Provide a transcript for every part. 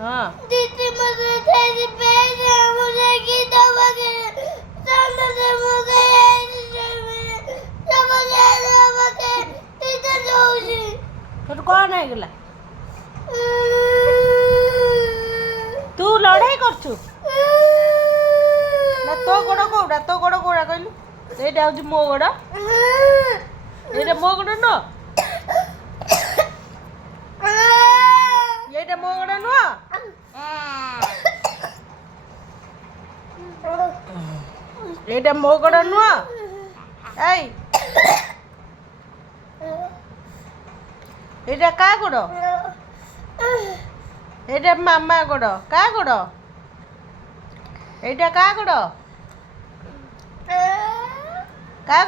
हाँ दीदी मुझे तेरी पैसे मुझे की दवा के सामने से मुझे तोर कौन है गला तू लड़ाई करछु ना तो गोड़ कोड़ा कहलु एटा हूँ मो गोड़ एटा मो गोड़ न एटा मो गोड़ नुह एटा मो गोड़ नुह ऐ एटा का गोड़ एटा मामा गोड़ का गोड़ एटा का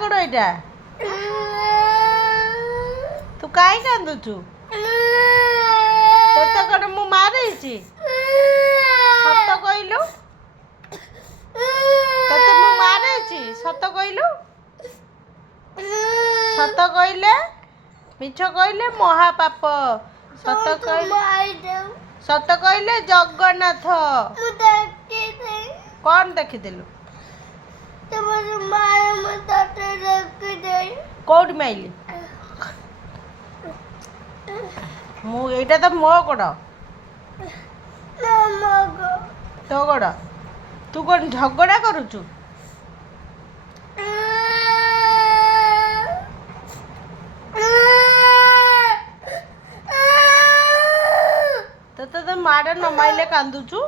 गोड़ एटा तू काई कांदुछु तोते कण मु मारिछि सत कहलु तोते मु मारिछि सत कहलु सत कहले मिछ कहले महापाप सत कहले जगन्नाथ कौन देखिदेलु कौटी माइली मु एटा तो मो गोड़ तो गोड़ तू कौन झगड़ा करुचु तो मारे न माइले कांदुचु